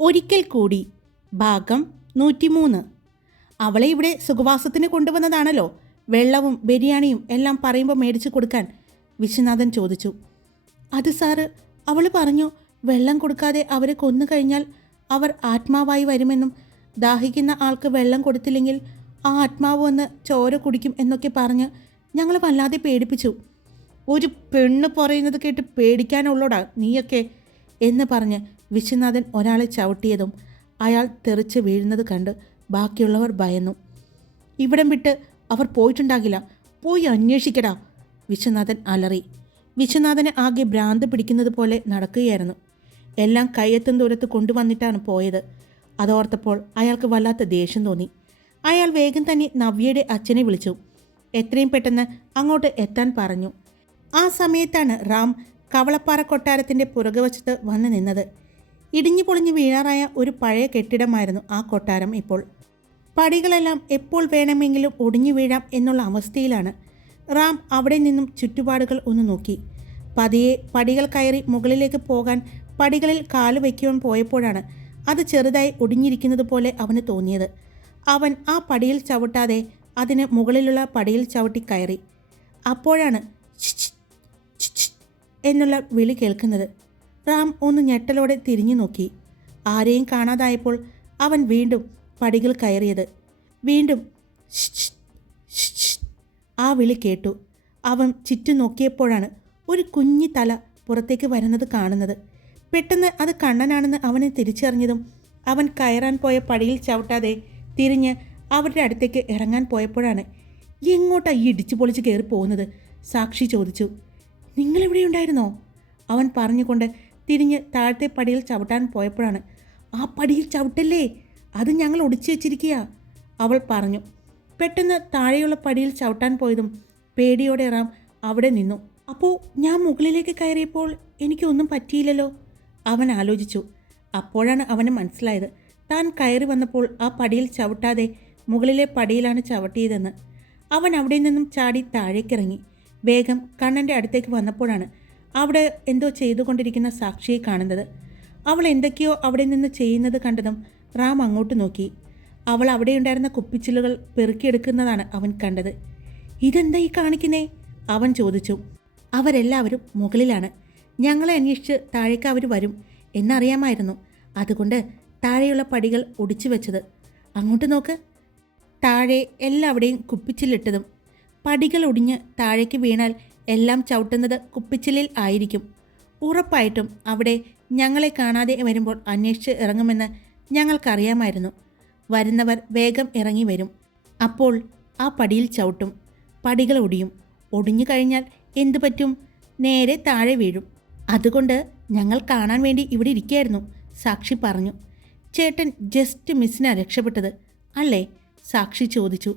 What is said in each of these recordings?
ഒരിക്കൽ കൂടി. ഭാഗം നൂറ്റിമൂന്ന്. അവളെ ഇവിടെ സുഖവാസത്തിന് കൊണ്ടുവന്നതാണല്ലോ. വെള്ളവും ബിരിയാണിയും എല്ലാം പറയുമ്പോൾ മേടിച്ചു കൊടുക്കാൻ വിശ്വനാഥൻ ചോദിച്ചു. അത് സാറ് അവൾ പറഞ്ഞു വെള്ളം കൊടുക്കാതെ അവരെ കൊന്നു കഴിഞ്ഞാൽ അവർ ആത്മാവായി വരുമെന്നും ദാഹിക്കുന്ന ആൾക്ക് വെള്ളം കൊടുത്തില്ലെങ്കിൽ ആ ആത്മാവ് വന്ന് ചോര കുടിക്കും എന്നൊക്കെ പറഞ്ഞ് ഞങ്ങൾ വല്ലാതെ പേടിപ്പിച്ചു. ഒരു പെണ്ണ് പറയുന്നത് കേട്ട് പേടിക്കാനുള്ളോടാ നീയൊക്കെ എന്ന് പറഞ്ഞ് വിശ്വനാഥൻ ഒരാളെ ചവിട്ടിയതും അയാൾ തെറിച്ച് വീഴുന്നത് കണ്ട് ബാക്കിയുള്ളവർ ഭയന്നു. ഇവിടം വിട്ട് അവർ പോയിട്ടുണ്ടാകില്ല. പോയി അന്വേഷിക്കടാ. വിശ്വനാഥൻ അലറി. വിശ്വനാഥനെ ആകെ ഭ്രാന്ത് പിടിക്കുന്നത് പോലെ നടക്കുകയായിരുന്നു. എല്ലാം കയ്യെത്തും ദൂരത്ത് കൊണ്ടുവന്നിട്ടാണ് പോയത്. അതോർത്തപ്പോൾ അയാൾക്ക് വല്ലാത്ത ദേഷ്യം തോന്നി. അയാൾ വേഗം തന്നെ നവ്യയുടെ അച്ഛനെ വിളിച്ചു. എത്രയും പെട്ടെന്ന് അങ്ങോട്ട് എത്താൻ പറഞ്ഞു. ആ സമയത്താണ് റാം കവളപ്പാറ കൊട്ടാരത്തിന്റെ പുറകുവശത്ത് വന്ന് നിന്നത്. ഇടിഞ്ഞു പൊളിഞ്ഞു വീഴാറായ ഒരു പഴയ കെട്ടിടമായിരുന്നു ആ കൊട്ടാരം ഇപ്പോൾ. പടികളെല്ലാം എപ്പോൾ വേണമെങ്കിലും ഒടിഞ്ഞു വീഴാം എന്നുള്ള അവസ്ഥയിലാണ്. റാം അവിടെ നിന്നും ചുറ്റുപാടുകൾ ഒന്ന് നോക്കി. പതിയെ പടികൾ കയറി മുകളിലേക്ക് പോകാൻ പടികളിൽ കാൽ വയ്ക്കുവാൻ പോയപ്പോഴാണ് അത് ചെറുതായി ഒടിഞ്ഞിരിക്കുന്നത് പോലെ അവന് തോന്നിയത്. അവൻ ആ പടിയിൽ ചവിട്ടാതെ അതിന് മുകളിലുള്ള പടിയിൽ ചവിട്ടി കയറി. അപ്പോഴാണ് എന്നുള്ള വിളി കേൾക്കുന്നത്. റാം ഒന്ന് ഞെട്ടലോടെ തിരിഞ്ഞു നോക്കി. ആരെയും കാണാതായപ്പോൾ അവൻ വീണ്ടും പടികൾ കയറിയത്. വീണ്ടും ആ വിളി കേട്ടു. അവൻ ചുറ്റും നോക്കിയപ്പോഴാണ് ഒരു കുഞ്ഞി തല പുറത്തേക്ക് വരുന്നത് കാണുന്നത്. പെട്ടെന്ന് അത് കണ്ണനാണെന്ന് അവനെ തിരിച്ചറിഞ്ഞതും അവൻ കയറാൻ പോയ പടിയിൽ ചവിട്ടാതെ തിരിഞ്ഞ് അവരുടെ അടുത്തേക്ക് ഇറങ്ങാൻ പോയപ്പോഴാണ് എങ്ങോട്ടാ ഈ ഇടിച്ചു പൊളിച്ച് കയറി പോകുന്നത് സാക്ഷി ചോദിച്ചു. നിങ്ങളിവിടെ ഉണ്ടായിരുന്നോ അവൻ പറഞ്ഞുകൊണ്ട് തിരിഞ്ഞ് താഴത്തെ പടിയിൽ ചവിട്ടാൻ പോയപ്പോഴാണ് ആ പടിയിൽ ചവിട്ടല്ലേ? അത് ഞങ്ങൾ ഒടിച്ചു വെച്ചിരിക്കുക അവൾ പറഞ്ഞു. പെട്ടെന്ന് താഴെയുള്ള പടിയിൽ ചവിട്ടാൻ പോയതും പേടിയോടെ റാം അവിടെ നിന്നു. അപ്പോൾ ഞാൻ മുകളിലേക്ക് കയറിയപ്പോൾ എനിക്കൊന്നും പറ്റിയില്ലല്ലോ? അവൻ ആലോചിച്ചു. അപ്പോഴാണ് അവന് മനസ്സിലായത്. താൻ കയറി വന്നപ്പോൾ ആ പടിയിൽ ചവിട്ടാതെ മുകളിലെ പടിയിലാണ് ചവിട്ടിയതെന്ന്. അവൻ അവിടെ നിന്നും ചാടി താഴേക്കിറങ്ങി. വേഗം കണ്ണന്റെ അടുത്തേക്ക് വന്നപ്പോഴാണ് അവിടെ എന്തോ ചെയ്തുകൊണ്ടിരിക്കുന്ന സാക്ഷിയെ കാണുന്നത്. അവൾ എന്തൊക്കെയോ അവിടെ നിന്ന് ചെയ്യുന്നത് കണ്ടതും റാം അങ്ങോട്ട് നോക്കി. അവൾ അവിടെ അവിടെയുണ്ടായിരുന്ന കുപ്പിച്ചിലുകൾ പെറുക്കിയെടുക്കുന്നതാണ് അവൻ കണ്ടത്. ഇതെന്താ ഈ കാണിക്കുന്നേ? അവൻ ചോദിച്ചു. അവരെല്ലാവരും മുകളിലാണ്. ഞങ്ങളെ അന്വേഷിച്ച് താഴേക്ക് അവർ വരും എന്നറിയാമായിരുന്നു. അതുകൊണ്ട് താഴെയുള്ള പടികൾ ഒടിച്ചു വെച്ചത്. അങ്ങോട്ട് നോക്ക്. താഴെ എല്ലാവിടെയും കുപ്പിച്ചില്ലിട്ടതും പടികൾ ഒടിഞ്ഞ് താഴേക്ക് വീണാൽ എല്ലാം ചവിട്ടുന്നത് കുപ്പിച്ചിലിൽ ആയിരിക്കും. ഉറപ്പായിട്ടും അവിടെ ഞങ്ങളെ കാണാതെ വരുമ്പോൾ അന്വേഷിച്ച് ഇറങ്ങുമെന്ന് ഞങ്ങൾക്കറിയാമായിരുന്നു. വരുന്നവർ വേഗം ഇറങ്ങി വരും. അപ്പോൾ ആ പടിയിൽ ചവിട്ടും. പടികൾ ഒടിയും. ഒടിഞ്ഞു കഴിഞ്ഞാൽ എന്തു പറ്റും? നേരെ താഴെ വീഴും. അതുകൊണ്ട് ഞങ്ങൾ കാണാൻ വേണ്ടി ഇവിടെ ഇരിക്കുകയായിരുന്നു സാക്ഷി പറഞ്ഞു. ചേട്ടൻ ജസ്റ്റ് മിസ്സിനാ രക്ഷപ്പെട്ടത് അല്ലേ? സാക്ഷി ചോദിച്ചു.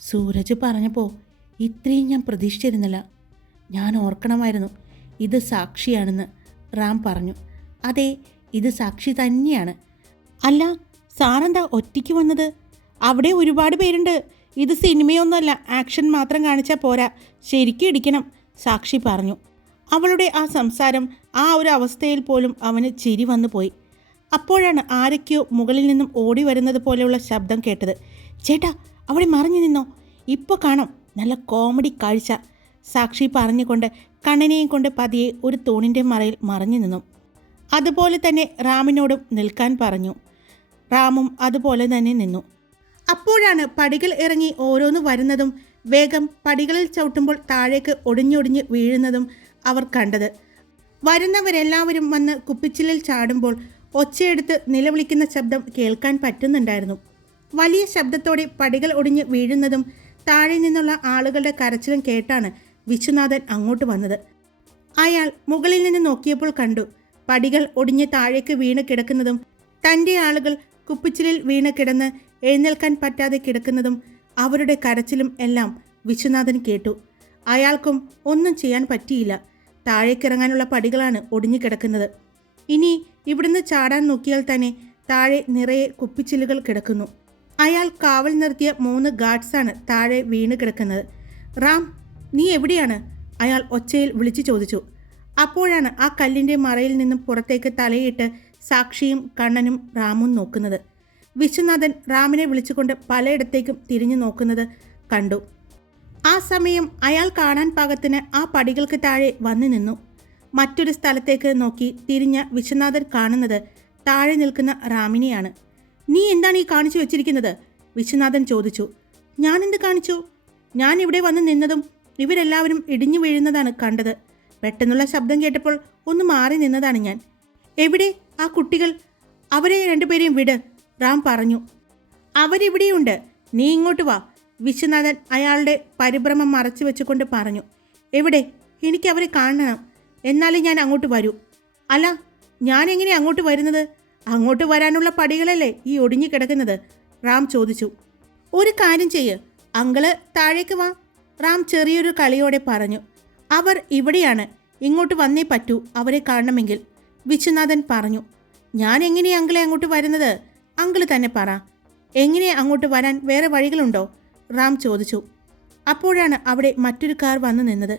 സൂരജ് പറഞ്ഞപ്പോൾ ഇത്രയും ഞാൻ പ്രതീക്ഷിച്ചിരുന്നില്ല. ഞാൻ ഓർക്കണമായിരുന്നു. ഇത് സാക്ഷിയാണെന്ന് റാം പറഞ്ഞു. അതെ ഇത് സാക്ഷി തന്നെയാണ്. അല്ല സാറെന്താ ഒറ്റയ്ക്ക് വന്നത്? അവിടെ ഒരുപാട് പേരുണ്ട്. ഇത് സിനിമയൊന്നുമല്ല. ആക്ഷൻ മാത്രം കാണിച്ചാൽ പോരാ. ശരിക്കും ഇടിക്കണം സാക്ഷി പറഞ്ഞു. അവളുടെ ആ സംസാരം ആ ഒരു അവസ്ഥയിൽ പോലും അവന് ചിരി വന്നു പോയി അപ്പോഴാണ് ആരൊക്കെയോ മുകളിൽ നിന്നും ഓടി വരുന്നത് പോലെയുള്ള ശബ്ദം കേട്ടത്. ചേട്ടാ അവിടെ മറിഞ്ഞു നിന്നോ? ഇപ്പോൾ കാണാം. നല്ല കോമഡി കാഴ്ച. സാക്ഷി പറഞ്ഞുകൊണ്ട് കണ്ണനെയും കൊണ്ട് പതിയെ ഒരു തൂണിന്റെ മറയിൽ മറഞ്ഞു നിന്നു. അതുപോലെ തന്നെ റാമിനോടും നിൽക്കാൻ പറഞ്ഞു. റാമും അതുപോലെ തന്നെ നിന്നു. അപ്പോഴാണ് പടികൾ ഇറങ്ങി ഓരോന്ന് വരുന്നതും വേഗം പടികളിൽ ചവിട്ടുമ്പോൾ താഴേക്ക് ഒടിഞ്ഞൊടിഞ്ഞ് വീഴുന്നതും അവർ കണ്ടത്. വരുന്നവരെല്ലാവരും വന്ന് കുപ്പിച്ചിലിൽ ചാടുമ്പോൾ ഒച്ചയെടുത്ത് നിലവിളിക്കുന്ന ശബ്ദം കേൾക്കാൻ പറ്റുന്നുണ്ടായിരുന്നു. വലിയ ശബ്ദത്തോടെ പടികൾ ഒടിഞ്ഞ് വീഴുന്നതും താഴെ നിന്നുള്ള ആളുകളുടെ കരച്ചിലും കേട്ടാണ് വിശ്വനാഥൻ അങ്ങോട്ട് വന്നത്. അയാൾ മുകളിൽ നിന്ന് നോക്കിയപ്പോൾ കണ്ടു. പടികൾ ഒടിഞ്ഞ് താഴേക്ക് വീണ് കിടക്കുന്നതും തന്റെ ആളുകൾ കുപ്പിച്ചിലിൽ വീണ് കിടന്ന് എഴുന്നേൽക്കാൻ പറ്റാതെ കിടക്കുന്നതും അവരുടെ കരച്ചിലും എല്ലാം വിശ്വനാഥൻ കേട്ടു. അയാൾക്കും ഒന്നും ചെയ്യാൻ പറ്റിയില്ല. താഴേക്കിറങ്ങാനുള്ള പടികളാണ് ഒടിഞ്ഞു കിടക്കുന്നത്. ഇനി ഇവിടുന്ന് ചാടാൻ നോക്കിയാൽ തന്നെ താഴെ നിറയെ കുപ്പിച്ചിലുകൾ കിടക്കുന്നു. അയാൾ കാവൽ നിർത്തിയ മൂന്ന് ഗാർഡ്സാണ് താഴെ വീണ് കിടക്കുന്നത്. റാം നീ എവിടെയാണ്? അയാൾ ഒച്ചയിൽ വിളിച്ചു ചോദിച്ചു. അപ്പോഴാണ് ആ കല്ലിന്റെ മറയിൽ നിന്നും പുറത്തേക്ക് തലയിട്ട് സാക്ഷിയും കണ്ണനും റാമും നോക്കുന്നത്. വിശ്വനാഥൻ റാമിനെ വിളിച്ചുകൊണ്ട് പലയിടത്തേക്കും തിരിഞ്ഞു നോക്കുന്നത് കണ്ടു. ആ സമയം അയാൾ കാണാൻ പാകത്തിന് ആ പടികൾക്ക് താഴെ വന്നു നിന്നു. മറ്റൊരു സ്ഥലത്തേക്ക് നോക്കി തിരിഞ്ഞ വിശ്വനാഥൻ കാണുന്നത് താഴെ നിൽക്കുന്ന റാമിനെയാണ്. നീ എന്താണ് ഈ കാണിച്ചു വെച്ചിരിക്കുന്നത്? വിശ്വനാഥൻ ചോദിച്ചു. ഞാൻ എന്ത് കാണിച്ചു? ഞാൻ ഇവിടെ വന്ന് നിന്നതും ഇവരെല്ലാവരും ഇടിഞ്ഞു വീഴുന്നതാണ് കണ്ടത്. പെട്ടെന്നുള്ള ശബ്ദം കേട്ടപ്പോൾ ഒന്ന് മാറി നിന്നതാണ് ഞാൻ. എവിടെ? ആ കുട്ടികൾ? അവരെ രണ്ടുപേരെയും വിട് റാം പറഞ്ഞു. അവരിവിടെയുണ്ട്. നീ ഇങ്ങോട്ട് വാ വിശ്വനാഥൻ അയാളുടെ പരിഭ്രമം മറച്ചു വെച്ചുകൊണ്ട് പറഞ്ഞു. എവിടെ? എനിക്ക് അവരെ കാണണം. എന്നാലേ ഞാൻ അങ്ങോട്ട് വരൂ. അല്ല ഞാൻ എങ്ങനെ അങ്ങോട്ട് വരുന്നത്? അങ്ങോട്ട് വരാനുള്ള പടികളല്ലേ ഈ ഒടിഞ്ഞു കിടക്കുന്നത്? റാം ചോദിച്ചു. ഒരു കാര്യം ചെയ്യ് അങ്കൾ താഴേക്ക് വാ. റാം ചെറിയൊരു കളിയോടെ പറഞ്ഞു അവർ ഇവിടെയാണ്. ഇങ്ങോട്ട് വന്നേ പറ്റൂ അവരെ കാണണമെങ്കിൽ. വിശ്വനാഥൻ പറഞ്ഞു ഞാൻ എങ്ങനെ അങ്കിളെ അങ്ങോട്ട് വരുന്നത്? അങ്കിൾ തന്നെ പറ. എങ്ങനെ അങ്ങോട്ട് വരാൻ വേറെ വഴികളുണ്ടോ? റാം ചോദിച്ചു. അപ്പോഴാണ് അവിടെ മറ്റൊരു കാർ വന്നു നിന്നത്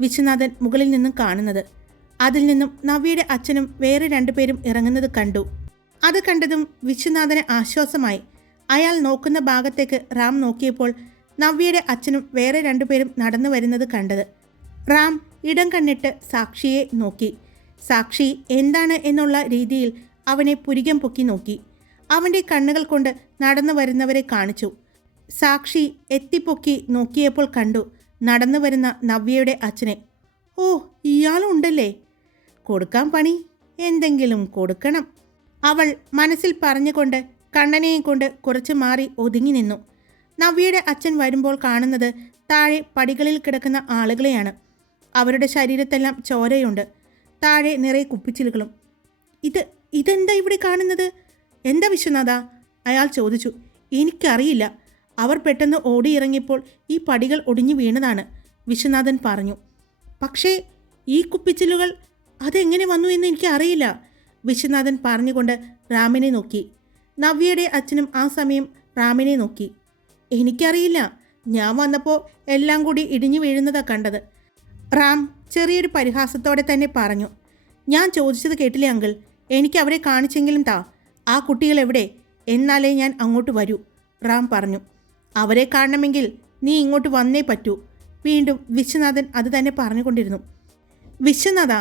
വിശ്വനാഥൻ മുകളിൽ നിന്നും കാണുന്നത്. അതിൽ നിന്നും നവ്യയുടെ അച്ഛനും വേറെ രണ്ടുപേരും ഇറങ്ങുന്നത് കണ്ടു. അത് കണ്ടതും വിശ്വനാഥന് ആശ്വാസമായി. അയാൾ നോക്കുന്ന ഭാഗത്തേക്ക് റാം നോക്കിയപ്പോൾ നവ്യയുടെ അച്ഛനും വേറെ രണ്ടുപേരും നടന്നു വരുന്നത് കണ്ടത്. റാം ഇടം കണ്ണിട്ട് സാക്ഷിയെ നോക്കി. സാക്ഷി എന്താണ് എന്നുള്ള രീതിയിൽ അവനെ പുരികം പൊക്കി നോക്കി. അവന്റെ കണ്ണുകൾ കൊണ്ട് നടന്നു വരുന്നവരെ കാണിച്ചു. സാക്ഷി എത്തിപ്പൊക്കി നോക്കിയപ്പോൾ കണ്ടു നടന്നു വരുന്ന നവ്യയുടെ അച്ഛനെ. ഓ ഇയാളുണ്ടല്ലേ? കൊടുക്കാൻ പണി? എന്തെങ്കിലും കൊടുക്കണം. അവൾ മനസ്സിൽ പറഞ്ഞുകൊണ്ട് കണ്ണനെയും കൊണ്ട് കുറച്ച് മാറി ഒതുങ്ങി നിന്നു. നവ്യയുടെ അച്ഛൻ വരുമ്പോൾ കാണുന്നത് താഴെ പടികളിൽ കിടക്കുന്ന ആളുകളെയാണ്. അവരുടെ ശരീരത്തെല്ലാം ചോരയുണ്ട്. താഴെ നിറയെ കുപ്പിച്ചിലുകളും. ഇത് ഇതെന്താ ഇവിടെ കാണുന്നത്? എന്താ വിശ്വനാഥ? അയാൾ ചോദിച്ചു. എനിക്കറിയില്ല. അവർ പെട്ടെന്ന് ഓടിയിറങ്ങിയപ്പോൾ ഈ പടികൾ ഒടിഞ്ഞു വീണതാണ് വിശ്വനാഥൻ പറഞ്ഞു. പക്ഷേ ഈ കുപ്പിച്ചിലുകൾ അതെങ്ങനെ വന്നു എന്ന് എനിക്കറിയില്ല വിശ്വനാഥൻ പറഞ്ഞുകൊണ്ട് റാമിനെ നോക്കി. നവ്യയുടെ അച്ഛനും ആ സമയം റാമിനെ നോക്കി. എനിക്കറിയില്ല. ഞാൻ വന്നപ്പോൾ എല്ലാം കൂടി ഇടിഞ്ഞു വീഴുന്നതാ കണ്ടത്. റാം ചെറിയൊരു പരിഹാസത്തോടെ തന്നെ പറഞ്ഞു. ഞാൻ ചോദിച്ചത് കേട്ടില്ലേ അങ്കിൾ? എനിക്ക് അവരെ കാണിച്ചെങ്കിലും താ. ആ കുട്ടികൾ എവിടെ? എന്നാലേ ഞാൻ അങ്ങോട്ട് വരൂ റാം പറഞ്ഞു. അവരെ കാണണമെങ്കിൽ നീ ഇങ്ങോട്ട് വന്നേ പറ്റൂ. വീണ്ടും വിശ്വനാഥൻ അത് തന്നെ പറഞ്ഞുകൊണ്ടിരുന്നു. വിശ്വനാഥ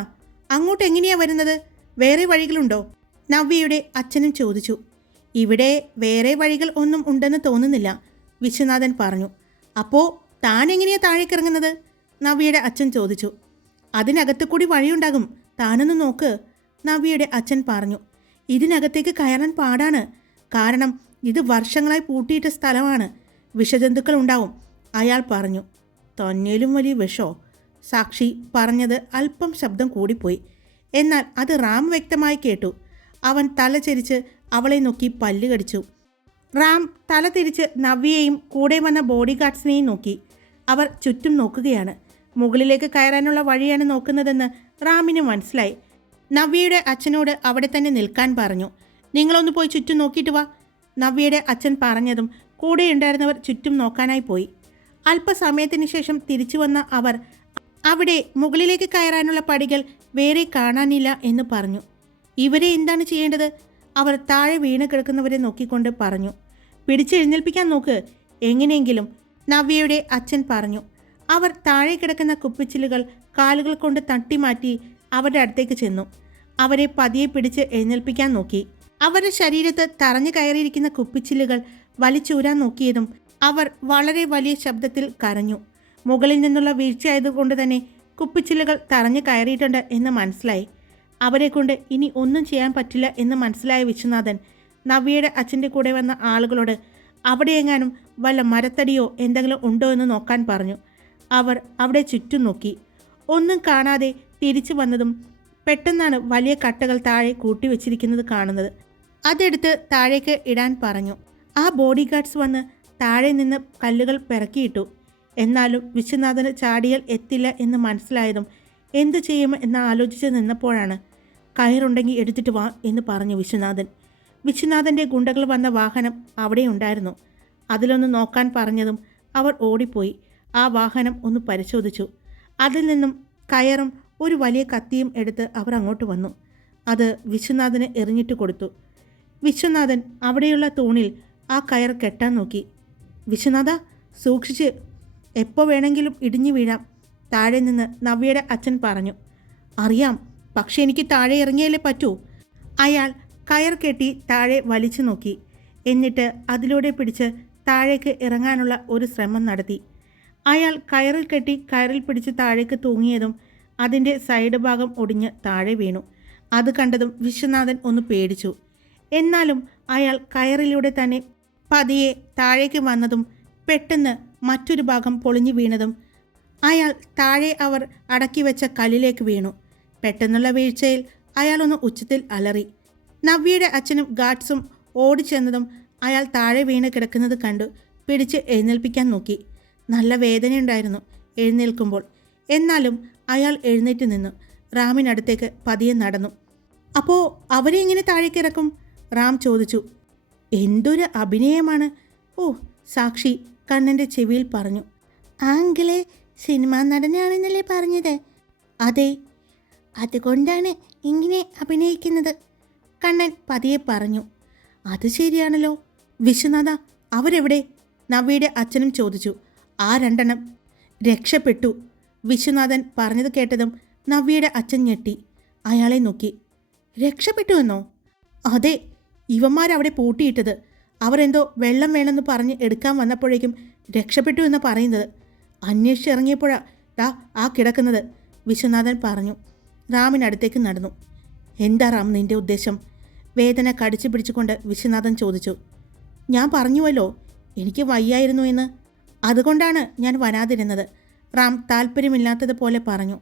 അങ്ങോട്ട് എങ്ങനെയാ വരുന്നത്? വേറെ വഴികളുണ്ടോ? നവ്യയുടെ അച്ഛനും ചോദിച്ചു. ഇവിടെ വേറെ വഴികൾ ഒന്നും ഉണ്ടെന്ന് തോന്നുന്നില്ല. വിശ്വനാഥൻ പറഞ്ഞു അപ്പോൾ താൻ എങ്ങനെയാ താഴേക്കിറങ്ങുന്നത്? നവ്യയുടെ അച്ഛൻ ചോദിച്ചു അതിനകത്ത് കൂടി വഴിയുണ്ടാകും. താനൊന്ന് നോക്ക്. നവ്യയുടെ അച്ഛൻ പറഞ്ഞു ഇതിനകത്തേക്ക് കയറാൻ പാടാണ്. കാരണം ഇത് വർഷങ്ങളായി പൂട്ടിയിട്ട സ്ഥലമാണ്. വിഷജന്തുക്കൾ ഉണ്ടാവും. അയാൾ പറഞ്ഞു തന്നേലും വലിയ വിഷോ. സാക്ഷി പറഞ്ഞത് അല്പം ശബ്ദം കൂടിപ്പോയി. എന്നാൽ അത് റാം വ്യക്തമായി കേട്ടു. അവൻ തലചരിച്ച് അവളെ നോക്കി പല്ല് കടിച്ചു. റാം തല തിരിച്ച് നവ്യയെയും കൂടെ വന്ന ബോഡി ഗാർഡ്സിനെയും നോക്കി. അവർ ചുറ്റും നോക്കുകയാണ്. മുകളിലേക്ക് കയറാനുള്ള വഴിയാണ് നോക്കുന്നതെന്ന് റാമിന് മനസ്സിലായി. നവ്യയുടെ അച്ഛനോട് അവിടെ തന്നെ നിൽക്കാൻ പറഞ്ഞു. നിങ്ങളൊന്ന് പോയി ചുറ്റും നോക്കിയിട്ട് വാ നവ്യയുടെ അച്ഛൻ പറഞ്ഞതും കൂടെ ഉണ്ടായിരുന്നവർ ചുറ്റും നോക്കാനായി പോയി. അല്പസമയത്തിന് ശേഷം തിരിച്ചു വന്ന അവർ അവിടെ മുകളിലേക്ക് കയറാനുള്ള പടികൾ വേറെ കാണാനില്ല എന്ന് പറഞ്ഞു. ഇവരെ എന്താണ് ചെയ്യേണ്ടത്? അവർ താഴെ വീണ് കിടക്കുന്നവരെ നോക്കിക്കൊണ്ട് പറഞ്ഞു. പിടിച്ചെഴുന്നേൽപ്പിക്കാൻ നോക്ക്. എങ്ങനെയെങ്കിലും നവ്യയുടെ അച്ഛൻ പറഞ്ഞു. അവർ താഴെ കിടക്കുന്ന കുപ്പിച്ചിലുകൾ കാലുകൾ കൊണ്ട് തട്ടിമാറ്റി അവരുടെ അടുത്തേക്ക് ചെന്നു. അവരെ പതിയെ പിടിച്ച് എഴുന്നേൽപ്പിക്കാൻ നോക്കി. അവരുടെ ശരീരത്ത് തറഞ്ഞു കയറിയിരിക്കുന്ന കുപ്പിച്ചില്ലുകൾ വലിച്ചൂരാൻ നോക്കിയതും അവർ വളരെ വലിയ ശബ്ദത്തിൽ കരഞ്ഞു. മുകളിൽ നിന്നുള്ള വീഴ്ചയായതുകൊണ്ട് തന്നെ കുപ്പിച്ചില്ലുകൾ തറഞ്ഞു കയറിയിട്ടുണ്ട് എന്ന് മനസ്സിലായി. അവരെക്കൊണ്ട് ഇനി ഒന്നും ചെയ്യാൻ പറ്റില്ല എന്ന് മനസ്സിലായ വിശ്വനാഥൻ നവ്യയുടെ അച്ഛന്റെ കൂടെ വന്ന ആളുകളോട് അവിടെ എങ്ങാനും വല്ല മരത്തടിയോ എന്തെങ്കിലും ഉണ്ടോ എന്ന് നോക്കാൻ പറഞ്ഞു. അവർ അവിടെ ചുറ്റും നോക്കി. ഒന്നും കാണാതെ തിരിച്ചു വന്നതും പെട്ടെന്നാണ് വലിയ കട്ടകൾ താഴെ കൂട്ടിവെച്ചിരിക്കുന്നത് കാണുന്നത്. അതെടുത്ത് താഴേക്ക് ഇടാൻ പറഞ്ഞു. ആ ബോഡി ഗാർഡ്സ് വന്ന് താഴെ നിന്ന് കല്ലുകൾ പിറക്കിയിട്ടു. എന്നാലും വിശ്വനാഥന് ചാടിയാൽ എത്തില്ല എന്ന് മനസ്സിലായതും എന്തു ചെയ്യും എന്ന് ആലോചിച്ച് നിന്നപ്പോഴാണ് കയറുണ്ടെങ്കിൽ എടുത്തിട്ട് വാ എന്ന് പറഞ്ഞു വിശ്വനാഥൻ. വിശ്വനാഥന്റെ ഗുണ്ടകൾ വന്ന വാഹനം അവിടെ ഉണ്ടായിരുന്നു. അതിലൊന്ന് നോക്കാൻ പറഞ്ഞതും അവർ ഓടിപ്പോയി. ആ വാഹനം ഒന്ന് പരിശോധിച്ചു. അതിൽ നിന്നും കയറും ഒരു വലിയ കത്തിയും എടുത്ത് അവർ അങ്ങോട്ട് വന്നു. അത് വിശ്വനാഥന് എറിഞ്ഞിട്ട് കൊടുത്തു. വിശ്വനാഥൻ അവിടെയുള്ള തൂണിൽ ആ കയർ കെട്ടാൻ നോക്കി. വിശ്വനാഥ സൂക്ഷിച്ച് എപ്പോൾ വേണമെങ്കിലും ഇടിഞ്ഞു വീഴാം താഴെ നിന്ന് നവ്യയുടെ അച്ഛൻ പറഞ്ഞു. അറിയാം പക്ഷെ എനിക്ക് താഴെ ഇറങ്ങിയാലേ പറ്റൂ. അയാൾ കയർ കെട്ടി താഴെ വലിച്ചു നോക്കി. എന്നിട്ട് അതിലൂടെ പിടിച്ച് താഴേക്ക് ഇറങ്ങാനുള്ള ഒരു ശ്രമം നടത്തി. അയാൾ കയറിൽ കെട്ടി കയറിൽ പിടിച്ച് താഴേക്ക് തൂങ്ങിയതും അതിന്റെ സൈഡ് ഭാഗം ഒടിഞ്ഞ് താഴെ വീണു. അത് കണ്ടതും വിശ്വനാഥൻ ഒന്ന് പേടിച്ചു. എന്നാലും അയാൾ കയറിലൂടെ തന്നെ പതിയെ താഴേക്ക് വന്നതും പെട്ടെന്ന് മറ്റൊരു ഭാഗം പൊളിഞ്ഞു വീണതും അയാൾ താഴെ അവർ അടക്കി വെച്ച കല്ലിലേക്ക് വീണു. പെട്ടെന്നുള്ള വീഴ്ചയിൽ അയാളൊന്ന് ഉച്ചത്തിൽ അലറി. നവ്യയുടെ അച്ഛനും ഗാഡ്സും ഓടിച്ചെന്നതും അയാൾ താഴെ വീണ് കിടക്കുന്നത് കണ്ടു പിടിച്ച് എഴുന്നേൽപ്പിക്കാൻ നോക്കി. നല്ല വേദനയുണ്ടായിരുന്നു എഴുന്നേൽക്കുമ്പോൾ. എന്നാലും അയാൾ എഴുന്നേറ്റ് നിന്നു. റാമിനടുത്തേക്ക് പതിയെ നടന്നു. അപ്പോൾ അവരെ എങ്ങനെ താഴേക്ക് ഇറക്കും? റാം ചോദിച്ചു. എന്തൊരു അഭിനയമാണ്. ഓ സാക്ഷി കണ്ണന്റെ ചെവിയിൽ പറഞ്ഞു. ആങ്കിളെ സിനിമാ നടനാണെന്നല്ലേ പറഞ്ഞത്? അതെ അതുകൊണ്ടാണ് ഇങ്ങനെ അഭിനയിക്കുന്നത്. കണ്ണൻ പതിയെ പറഞ്ഞു അത് ശരിയാണല്ലോ. വിശ്വനാഥ അവരെവിടെ? നവ്യയുടെ അച്ഛനും ചോദിച്ചു. ആ രണ്ടെണ്ണം. രക്ഷപ്പെട്ടു. വിശ്വനാഥൻ പറഞ്ഞത് കേട്ടതും നവ്യയുടെ അച്ഛൻ ഞെട്ടി. അയാളെ നോക്കി. രക്ഷപ്പെട്ടു എന്നോ? അതെ ഇവന്മാരവിടെ പൂട്ടിയിട്ടത്. അവരെന്തോ വെള്ളം വേണമെന്ന് പറഞ്ഞ് എടുക്കാൻ വന്നപ്പോഴേക്കും രക്ഷപ്പെട്ടു എന്ന് പറയുന്നത്. അന്വേഷിച്ചിറങ്ങിയപ്പോഴാ ദാ ആ കിടക്കുന്നത് വിശ്വനാഥൻ പറഞ്ഞു. റാമിനടുത്തേക്ക് നടന്നു. എന്താ റാം നിന്റെ ഉദ്ദേശം? വേദന കടിച്ചു പിടിച്ചുകൊണ്ട് വിശ്വനാഥൻ ചോദിച്ചു. ഞാൻ പറഞ്ഞുവല്ലോ എനിക്ക് വയ്യായിരുന്നു എന്ന്. അതുകൊണ്ടാണ് ഞാൻ വരാതിരുന്നത്. റാം താല്പര്യമില്ലാത്തതുപോലെ പറഞ്ഞു.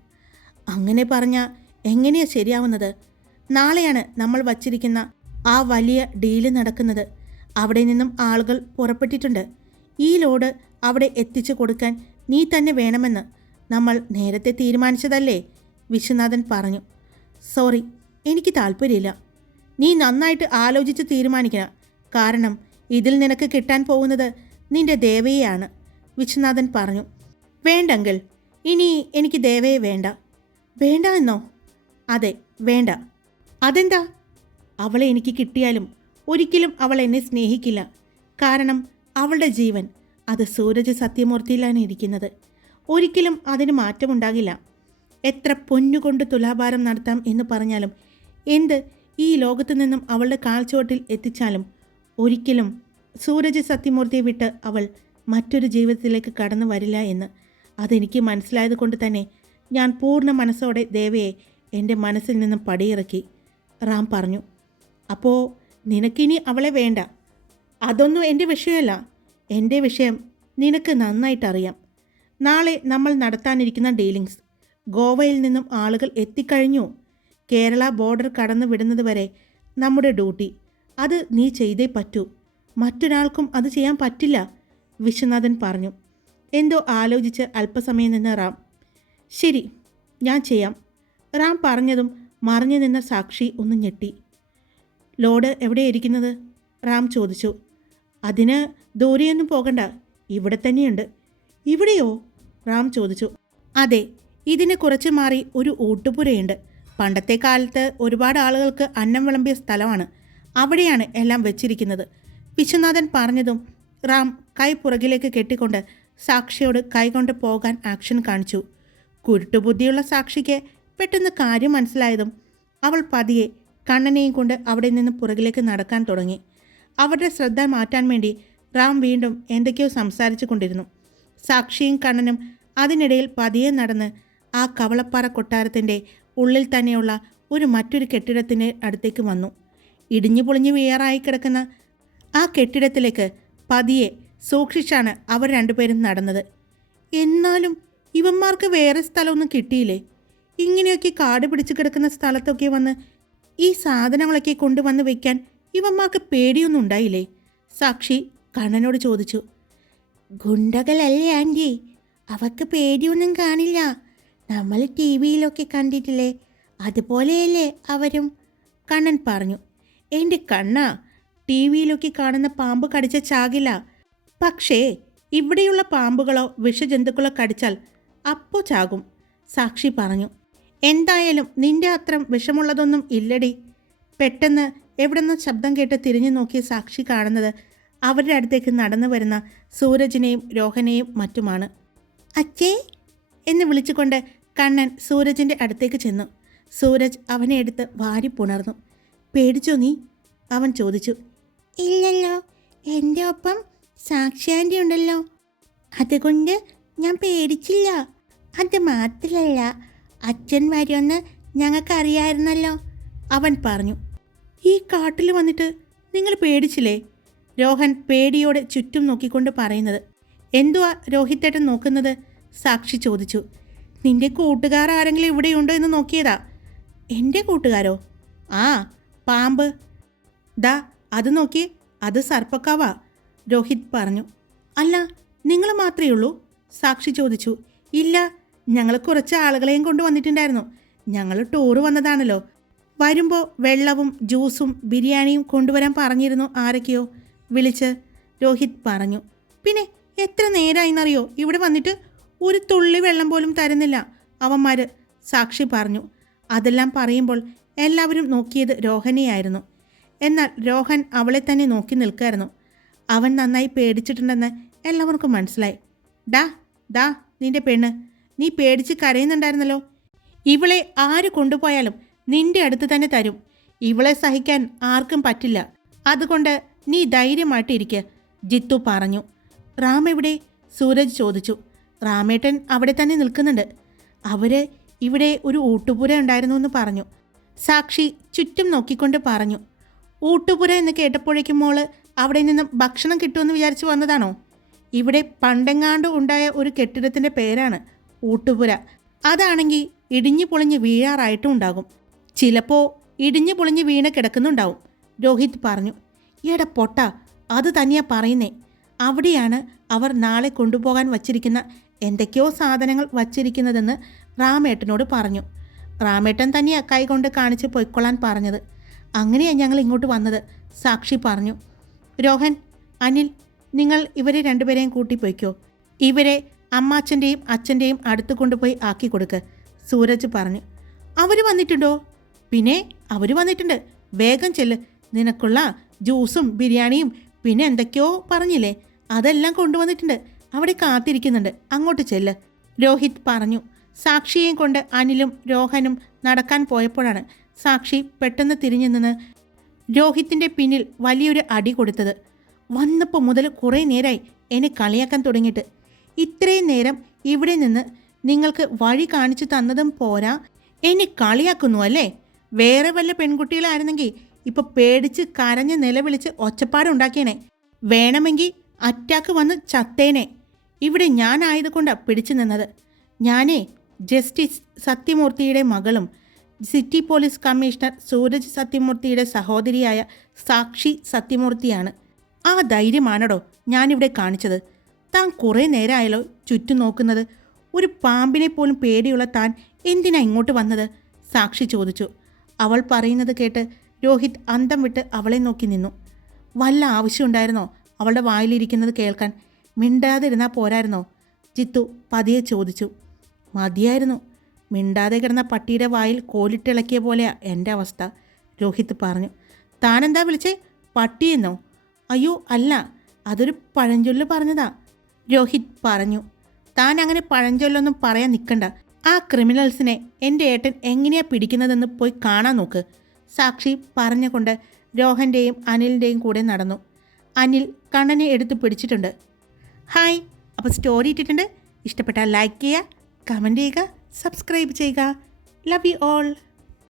അങ്ങനെ പറഞ്ഞാൽ എങ്ങനെയാ ശരിയാവുന്നത്? നാളെയാണ് നമ്മൾ വച്ചിരിക്കുന്ന ആ വലിയ ഡീൽ നടക്കുന്നത്. അവിടെ നിന്നും ആളുകൾ പുറപ്പെട്ടിട്ടുണ്ട്. ഈ ലോഡ് അവിടെ എത്തിച്ചു കൊടുക്കാൻ നീ തന്നെ വേണമെന്ന് നമ്മൾ നേരത്തെ തീരുമാനിച്ചതല്ലേ? വിശ്വനാഥൻ പറഞ്ഞു. സോറി എനിക്ക് താല്പര്യമില്ല. നീ നന്നായിട്ട് ആലോചിച്ച് തീരുമാനിക്കണം. കാരണം ഇതിൽ നിനക്ക് കിട്ടാൻ പോകുന്നത് നിന്റെ ദേവയെയാണ് വിശ്വനാഥൻ പറഞ്ഞു. വേണ്ടെങ്കിൽ ഇനി എനിക്ക് ദേവയെ വേണ്ട. വേണ്ട എന്നോ? അതെ വേണ്ട. അതെന്താ? അവളെ എനിക്ക് കിട്ടിയാലും ഒരിക്കലും അവൾ എന്നെ സ്നേഹിക്കില്ല. കാരണം അവളുടെ ജീവൻ അത് സൂരജ് സത്യമൂർത്തിയിലാണ് ഇരിക്കുന്നത്. ഒരിക്കലും അതിന് മാറ്റമുണ്ടാകില്ല. എത്ര പൊന്നുകൊണ്ട് തുലാഭാരം നടത്താം എന്ന് പറഞ്ഞാലും എന്ത്? ഈ ലോകത്തു നിന്നും അവളുടെ കാൽച്ചുവട്ടിൽ എത്തിച്ചാലും ഒരിക്കലും സൂരജ് സത്യമൂർത്തിയെ വിട്ട് അവൾ മറ്റൊരു ജീവിതത്തിലേക്ക് കടന്നു വരില്ല എന്ന്. അതെനിക്ക് മനസ്സിലായത് കൊണ്ട് തന്നെ ഞാൻ പൂർണ മനസ്സോടെ ദേവയെ എന്റെ മനസ്സിൽ നിന്നും പടിയിറക്കി. റാം പറഞ്ഞു അപ്പോൾ നിനക്കിനി അവളെ വേണ്ട? അതൊന്നും എന്റെ വിഷയമല്ല. എന്റെ വിഷയം നിനക്ക് നന്നായിട്ടറിയാം. നാളെ നമ്മൾ നടത്താനിരിക്കുന്ന ഡീലിങ്സ്. ഗോവയിൽ നിന്നും ആളുകൾ എത്തിക്കഴിഞ്ഞു. കേരള ബോർഡർ കടന്നു വിടുന്നത് വരെ നമ്മുടെ ഡ്യൂട്ടി. അത് നീ ചെയ്തേ പറ്റൂ. മറ്റൊരാൾക്കും അത് ചെയ്യാൻ പറ്റില്ല വിശ്വനാഥൻ പറഞ്ഞു. എന്തോ ആലോചിച്ച് അല്പസമയം നിന്ന് റാം. ശരി ഞാൻ ചെയ്യാം. റാം പറഞ്ഞതും മറിഞ്ഞു നിന്ന സാക്ഷി ഒന്ന് ഞെട്ടി. ലോഡ് എവിടെയായിരിക്കുന്നത് റാം ചോദിച്ചു. അതിന് ദൂരെയൊന്നും പോകണ്ട ഇവിടെ തന്നെയുണ്ട്. ഇവിടെയോ? റാം ചോദിച്ചു. അതെ ഇതിന് കുറച്ച് മാറി ഒരു ഊട്ടുപുരയുണ്ട്. പണ്ടത്തെ കാലത്ത് ഒരുപാട് ആളുകൾക്ക് അന്നം വിളമ്പിയ സ്ഥലമാണ്. അവിടെയാണ് എല്ലാം വെച്ചിരിക്കുന്നത്. വിശ്വനാഥൻ പറഞ്ഞതും റാം കൈ പുറകിലേക്ക് കെട്ടിക്കൊണ്ട് സാക്ഷിയോട് കൈകൊണ്ട് പോകാൻ ആക്ഷൻ കാണിച്ചു. കുരുട്ടുബുദ്ധിയുള്ള സാക്ഷിക്ക് പെട്ടെന്ന് കാര്യം മനസ്സിലായതും അവൾ പതിയെ കണ്ണനെയും കൊണ്ട് അവിടെ നിന്ന് പുറകിലേക്ക് നടക്കാൻ തുടങ്ങി. അവരുടെ ശ്രദ്ധ മാറ്റാൻ വേണ്ടി റാം വീണ്ടും എന്തൊക്കെയോ സംസാരിച്ചു കൊണ്ടിരുന്നു. സാക്ഷിയും കണ്ണനും അതിനിടയിൽ പതിയെ നടന്ന് ആ കവളപ്പാറ കൊട്ടാരത്തിന്റെ ഉള്ളിൽ തന്നെയുള്ള ഒരു മറ്റൊരു കെട്ടിടത്തിന്റെ അടുത്തേക്ക് വന്നു. ഇടിഞ്ഞു പൊളിഞ്ഞു വിയറായി കിടക്കുന്ന ആ കെട്ടിടത്തിലേക്ക് പതിയെ സൂക്ഷിച്ചാണ് അവർ രണ്ടുപേരും നടന്നത്. എന്നാലും ഇവന്മാർക്ക് വേറെ സ്ഥലമൊന്നും കിട്ടിയില്ലേ? ഇങ്ങനെയൊക്കെ കാട് പിടിച്ചു കിടക്കുന്ന സ്ഥലത്തൊക്കെ വന്ന് ഈ സാധനങ്ങളൊക്കെ കൊണ്ടുവന്ന് വെക്കാൻ ഇവന്മാർക്ക് പേടിയൊന്നും ഉണ്ടായില്ലേ? സാക്ഷി കണ്ണനോട് ചോദിച്ചു. ഗുണ്ടകളല്ലേ ആന്റി അവക്ക് പേടിയൊന്നും കാണില്ല. നമ്മൾ ടി വിയിലൊക്കെ കണ്ടിട്ടില്ലേ? അതുപോലെയല്ലേ അവരും. കണ്ണൻ പറഞ്ഞു എന്റെ കണ്ണ ടി വിയിലൊക്കെ കാണുന്ന പാമ്പ് കടിച്ച ചാകില്ല പക്ഷേ ഇവിടെയുള്ള പാമ്പുകളോ വിഷജന്തുക്കളോ കടിച്ചാൽ അപ്പോൾ ചാകും. സാക്ഷി പറഞ്ഞു എന്തായാലും നിന്റെ അത്രം വിഷമുള്ളതൊന്നും ഇല്ലടി. പെട്ടെന്ന് എവിടെന്ന് ശബ്ദം കേട്ട് തിരിഞ്ഞു നോക്കിയ സാക്ഷി കാണുന്നത് അവരുടെ അടുത്തേക്ക് നടന്നു വരുന്ന സൂരജിനെയും രോഹനെയും മറ്റുമാണ്. അച്ഛേ എന്ന് വിളിച്ചുകൊണ്ട് കണ്ണൻ സൂരജിന്റെ അടുത്തേക്ക് ചെന്നു. സൂരജ് അവനെ എടുത്ത് വാരി പുണർന്നു. പേടിച്ചോ നീ? അവൻ ചോദിച്ചു. ഇല്ലല്ലോ എന്റെ ഒപ്പം സാക്ഷിയാന്റെ ഉണ്ടല്ലോ. അതുകൊണ്ട് ഞാൻ പേടിച്ചില്ല. അത് മാത്രമല്ല അച്ഛൻ വരുമെന്ന് ഞങ്ങൾക്കറിയായിരുന്നല്ലോ. അവൻ പറഞ്ഞു. ഈ കാട്ടിൽ വന്നിട്ട് നിങ്ങൾ പേടിച്ചില്ലേ? രോഹൻ പേടിയോടെ ചുറ്റും നോക്കിക്കൊണ്ട് പറയുന്നത്. എന്തുവാ രോഹിത്തേട്ടൻ നോക്കുന്നത്? സാക്ഷി ചോദിച്ചു. നിന്റെ കൂട്ടുകാർ ആരെങ്കിലും ഇവിടെ ഉണ്ടോ എന്ന് നോക്കിയതാ. എന്റെ കൂട്ടുകാരോ? ആ പാമ്പ്. ദാ അത് നോക്കി അത് സർപ്പക്കാവാ രോഹിത് പറഞ്ഞു. അല്ല നിങ്ങൾ മാത്രമേ ഉള്ളൂ? സാക്ഷി ചോദിച്ചു. ഇല്ല ഞങ്ങൾ കുറച്ച് ആളുകളെയും കൊണ്ട് വന്നിട്ടുണ്ടായിരുന്നു. ഞങ്ങൾ ടൂറ് വന്നതാണല്ലോ. വരുമ്പോൾ വെള്ളവും ജ്യൂസും ബിരിയാണിയും കൊണ്ടുവരാൻ പറഞ്ഞിരുന്നു ആരൊക്കെയോ. വിളിച്ച് രോഹിത് പറഞ്ഞു. പിന്നെ എത്ര നേരമായിന്നറിയോ ഇവിടെ വന്നിട്ട് ഒരു തുള്ളി വെള്ളം പോലും തരുന്നില്ല. അവന്മാർ സാക്ഷി പറഞ്ഞു. അതെല്ലാം പറയുമ്പോൾ എല്ലാവരും നോക്കിയത് രോഹനെയായിരുന്നു. എന്നാൽ രോഹൻ അവളെ തന്നെ നോക്കി നിൽക്കായിരുന്നു. അവൻ നന്നായി പേടിച്ചിട്ടുണ്ടെന്ന് എല്ലാവർക്കും മനസ്സിലായി. ഡാ ഡാ നിന്റെ പെണ്ണ്. നീ പേടിച്ച് കരയുന്നുണ്ടായിരുന്നല്ലോ. ഇവളെ ആര് കൊണ്ടുപോയാലും നിന്റെ അടുത്ത് തന്നെ തരും. ഇവളെ സഹിക്കാൻ ആർക്കും പറ്റില്ല. അതുകൊണ്ട് നീ ധൈര്യമായിട്ടിരിക്കുക ജിത്തു പറഞ്ഞു. റാം എവിടെ? സൂരജ് ചോദിച്ചു. റാമേട്ടൻ അവിടെ തന്നെ നിൽക്കുന്നുണ്ട്. അവർ ഇവിടെ ഒരു ഊട്ടുപുര ഉണ്ടായിരുന്നു എന്ന് പറഞ്ഞു. സാക്ഷി ചുറ്റും നോക്കിക്കൊണ്ട് പറഞ്ഞു ഊട്ടുപുര എന്ന് കേട്ടപ്പോഴേക്കും മോൾ അവിടെ നിന്ന് ഭക്ഷണം കിട്ടുമെന്ന് വിചാരിച്ചു വന്നതാണോ? ഇവിടെ പണ്ടെങ്ങാണ്ട് ഉണ്ടായ ഒരു കെട്ടിടത്തിന്റെ പേരാണ് ഊട്ടുപുര. അതാണെങ്കിൽ ഇടിഞ്ഞു പൊളിഞ്ഞ് വീഴാറായിട്ടും ഉണ്ടാകും. ചിലപ്പോൾ ഇടിഞ്ഞു പൊളിഞ്ഞ് വീണ് കിടക്കുന്നുണ്ടാവും രോഹിത് പറഞ്ഞു. എട പൊട്ട അത് തന്നെയാ പറയുന്നേ. അവിടെയാണ് അവർ നാളെ കൊണ്ടുപോകാൻ വച്ചിരിക്കുന്ന എന്തൊക്കെയോ സാധനങ്ങൾ വച്ചിരിക്കുന്നതെന്ന് റാമേട്ടനോട് പറഞ്ഞു. റാമേട്ടൻ തന്നെ കൈകൊണ്ട് കാണിച്ച് പൊയ്ക്കൊള്ളാൻ പറഞ്ഞത്. അങ്ങനെയാണ് ഞങ്ങൾ ഇങ്ങോട്ട് വന്നത് സാക്ഷി പറഞ്ഞു. രോഹൻ അനിൽ നിങ്ങൾ ഇവരെ രണ്ടുപേരെയും കൂട്ടി ഇവരെ അമ്മാച്ചന്റെയും അച്ഛന്റെയും അടുത്ത് കൊണ്ടുപോയി ആക്കി കൊടുക്ക് സൂരജ് പറഞ്ഞു. അവർ വന്നിട്ടുണ്ടോ? പിന്നെ അവർ വന്നിട്ടുണ്ട്. വേഗം ചെല്ല്. നിനക്കുള്ള ജ്യൂസും ബിരിയാണിയും പിന്നെ എന്തൊക്കെയോ പറഞ്ഞില്ലേ? അതെല്ലാം കൊണ്ടുവന്നിട്ടുണ്ട്. അവിടെ കാത്തിരിക്കുന്നുണ്ട്. അങ്ങോട്ട് ചെല്ല്. രോഹിത് പറഞ്ഞു. സാക്ഷിയെയും കൊണ്ട് അനിലും രോഹനും നടക്കാൻ പോയപ്പോഴാണ് സാക്ഷി പെട്ടെന്ന് തിരിഞ്ഞു നിന്ന് രോഹിത്തിന്റെ പിന്നിൽ വലിയൊരു അടി കൊടുത്തത്. വന്നപ്പോൾ മുതൽ കുറേ നേരമായി എന്നെ കളിയാക്കാൻ തുടങ്ങിയിട്ട്. ഇത്രയും നേരം ഇവിടെ നിന്ന് നിങ്ങൾക്ക് വഴി കാണിച്ചു തന്നതും പോരാ. എന്നെ കളിയാക്കുന്നു അല്ലേ? വേറെ വല്ല പെൺകുട്ടികളായിരുന്നെങ്കിൽ ഇപ്പൊ പേടിച്ച് കരഞ്ഞ് നിലവിളിച്ച് ഒച്ചപ്പാടുണ്ടാക്കിയേനെ. വേണമെങ്കിൽ അറ്റാക്ക് വന്ന് ചത്തേനെ. ഇവിടെ ഞാനായതുകൊണ്ടാണ് പിടിച്ചു നിന്നത്. ഞാനേ ജസ്റ്റിസ് സത്യമൂർത്തിയുടെ മകളും സിറ്റി പോലീസ് കമ്മീഷണർ സൂരജ് സത്യമൂർത്തിയുടെ സഹോദരിയായ സാക്ഷി സത്യമൂർത്തിയാണ്. ആ ധൈര്യമാണടോ ഞാനിവിടെ കാണിച്ചത്. താൻ കുറേ നേരമായല്ലോ ചുറ്റും നോക്കുന്നത് ഒരു പാമ്പിനെ പോലും പേടിയുള്ള താൻ എന്തിനാ ഇങ്ങോട്ട് വന്നത്? സാക്ഷി ചോദിച്ചു. അവൾ പറയുന്നത് കേട്ട് രോഹിത് അന്തം വിട്ട് അവളെ നോക്കി നിന്നു. വല്ല ആവശ്യമുണ്ടായിരുന്നോ അവളുടെ വായിലിരിക്കുന്നത് കേൾക്കാൻ? മിണ്ടാതിരുന്നാൽ പോരായിരുന്നോ? ജിത്തു പതിയെ ചോദിച്ചു. മതിയായിരുന്നു. മിണ്ടാതെ കിടന്ന പട്ടിയുടെ വായിൽ കോലിട്ടിളക്കിയ പോലെയാ എന്റെ അവസ്ഥ രോഹിത് പറഞ്ഞു. താനെന്താ വിളിച്ചേ? പട്ടിയെന്നോ അയ്യോ അല്ല അതൊരു പഴഞ്ചൊല്ല് പറഞ്ഞതാ രോഹിത് പറഞ്ഞു. താൻ അങ്ങനെ പഴഞ്ചൊല്ലൊന്നും പറയാൻ നിൽക്കണ്ട ആ ക്രിമിനൽസിനെ എന്റെ ഏട്ടൻ എങ്ങനെയാ പിടിക്കുന്നതെന്ന് പോയി കാണാൻ നോക്ക്. സാക്ഷി പറഞ്ഞുകൊണ്ട് രോഹന്റെയും അനിലിന്റെയും കൂടെ നടന്നു. അനിൽ കണ്ണനെ എടുത്തു പിടിച്ചിട്ടുണ്ട്. ഹായ്. അപ്പോൾ സ്റ്റോറി ഇട്ടിട്ടുണ്ട്. ഇഷ്ടപ്പെട്ടാൽ ലൈക്ക് ചെയ്യുക കമന്റ് ചെയ്യുക സബ്സ്ക്രൈബ് ചെയ്യുക. Love you all